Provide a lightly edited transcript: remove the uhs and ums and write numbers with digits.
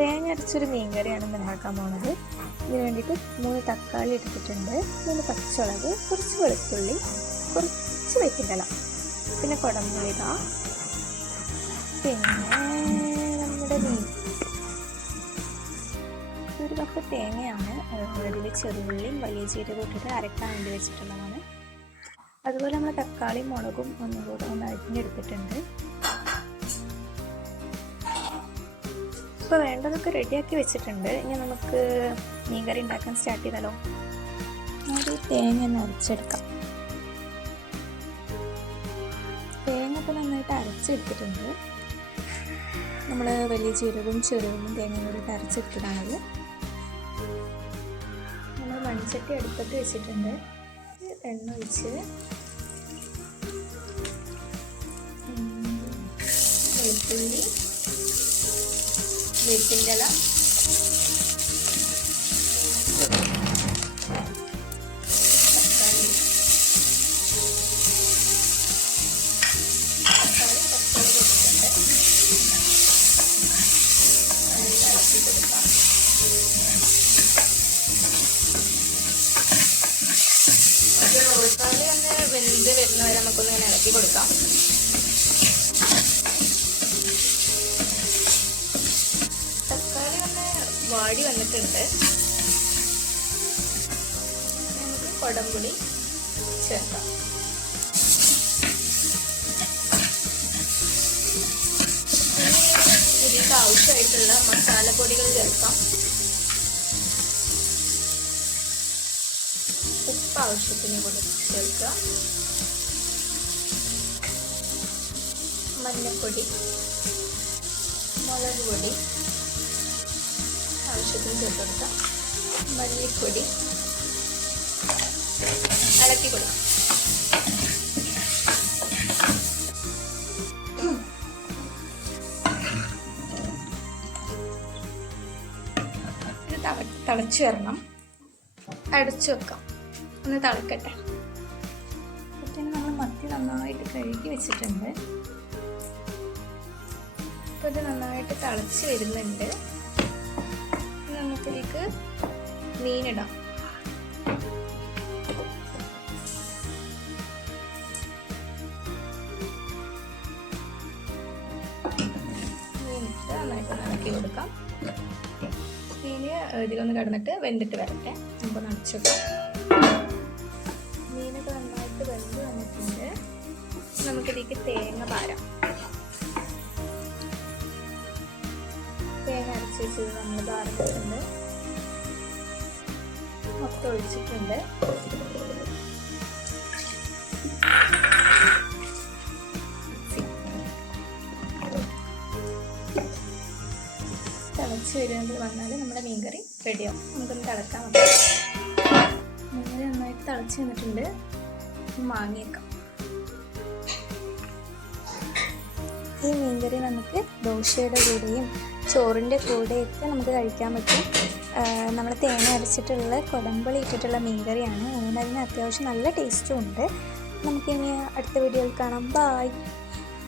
തേങ്ങ അരച്ചൊരു മീൻകറിയാണ് ഉണ്ടാക്കാൻ പോണത്. ഇതിന് വേണ്ടിയിട്ട് 3 തക്കാളി എടുത്തിട്ടുണ്ട്, 3 പച്ചമുളക്, കുറച്ച് വെളുത്തുള്ളി, കുറച്ച് വെറ്റില, പിന്നെ കുടംപുളി, പിന്നെ നമ്മുടെ മീൻ. 1 കപ്പ് തേങ്ങയാണ്. അതിൽ ചെറുള്ളിയും വലിയ ജീരകം ഇട്ടിട്ട് അരക്കാൻ വേണ്ടി വെച്ചിട്ടുള്ളതാണ്. അതുപോലെ നമ്മൾ തക്കാളിയും മുളകും ഒന്നുകൂടെ ഒന്ന് അരിഞ്ഞെടുത്തിട്ടുണ്ട്. ഇപ്പോൾ വേണ്ടതൊക്കെ റെഡിയാക്കി വെച്ചിട്ടുണ്ട്. ഇനി നമുക്ക് മീൻകറി ഉണ്ടാക്കാൻ സ്റ്റാർട്ട് ചെയ്താലോ. ആദ്യം തേങ്ങ ഒന്ന് അരച്ചെടുക്കാം. തേങ്ങ ഇപ്പോൾ നന്നായിട്ട് അരച്ചെടുത്തിട്ടുണ്ട്. നമ്മൾ വലിയ ജീരകവും ചെറുതും തേങ്ങയും കൂടി അരച്ചെടുത്തതാണത്. നമ്മൾ മൺചട്ടി അടുപ്പത്ത് വെച്ചിട്ടുണ്ട്. എണ്ണ ഒഴിച്ച് വെളുത്തുള്ളി, വേപ്പിൻ്റെ ഇല, തക്കാളി പച്ചമുളക് ഇട്ടിട്ടുണ്ട്. അതിൽ ഇളക്കി കൊടുക്കാം. തക്കാളി ഒന്ന് വെന്ത് വരുന്നവരെ നമുക്കൊന്ന് ഇങ്ങനെ ഇളക്കി കൊടുക്കാം. തക്കാളി ഒന്ന് വാടി വന്നിട്ടുണ്ട്. നമുക്ക് കുടംപുളി ചേർക്കാം. ഇതിലേക്ക് ആവശ്യമായിട്ടുള്ള മസാലപ്പൊടികൾ ചേർക്കാം. ഉപ്പ് ആവശ്യത്തിന് കൂടി ചേർക്കുക. മഞ്ഞൾപ്പൊടി, മുളക് പൊടി ആവശ്യത്തിന് ചേർത്ത് കൊടുക്കാം. മല്ലിപ്പൊടി ഇളക്കി കൊടുക്കാം. ഇത് തിളച്ച് വരണം. അടച്ചു വെക്കാം. ഒന്ന് തിളക്കട്ടെ. പിന്നെ നമ്മൾ മത്തി നന്നായിട്ട് കഴുകി വെച്ചിട്ടുണ്ട്. അപ്പോൾ ഇത് നന്നായിട്ട് തിളച്ച് വരുന്നുണ്ട്. നമുക്കിതിലേക്ക് മീനിടാം. മീനിട്ട് നന്നായിട്ട് ഇളക്കി കൊടുക്കാം. മീന് ഇതിലൊന്ന് കിടന്നിട്ട് വെന്തിട്ട് വരട്ടെ. നമുക്ക് നിറച്ച് വെക്കാം. മീനൊക്കെ നന്നായിട്ട് വെന്ത് വന്നിട്ടുണ്ട്. നമുക്കിതിലേക്ക് തേങ്ങ പാരാം. തേങ്ങ അരച്ച് വെച്ചത് നമ്മൾ പാർന്നിട്ടുണ്ട്. മൊത്തം ഒഴിച്ചിട്ടുണ്ട്. തിളച്ച് വരുന്നത് വന്നാൽ നമ്മുടെ മീൻകറി റെഡിയാവും. നമുക്കൊന്ന് തിളക്കാൻ പറ്റും. മീൻകറി നന്നായിട്ട് തിളച്ച് വന്നിട്ടുണ്ട്. മാങ്ങിയേക്കാം. ഈ മീൻകറി നമുക്ക് ദോശയുടെ കൂടെയും ചോറിൻ്റെ കൂടെയൊക്കെ നമുക്ക് കഴിക്കാൻ പറ്റും. നമ്മൾ തേങ്ങ അരച്ചിട്ടുള്ള കുടംപുളി ഇട്ടിട്ടുള്ള മീൻകറിയാണ്. അതുകൊണ്ട് അതിന് അത്യാവശ്യം നല്ല ടേസ്റ്റും ഉണ്ട്. നമുക്കിനി അടുത്ത വീഡിയോയിൽ കാണാം. ബായ്.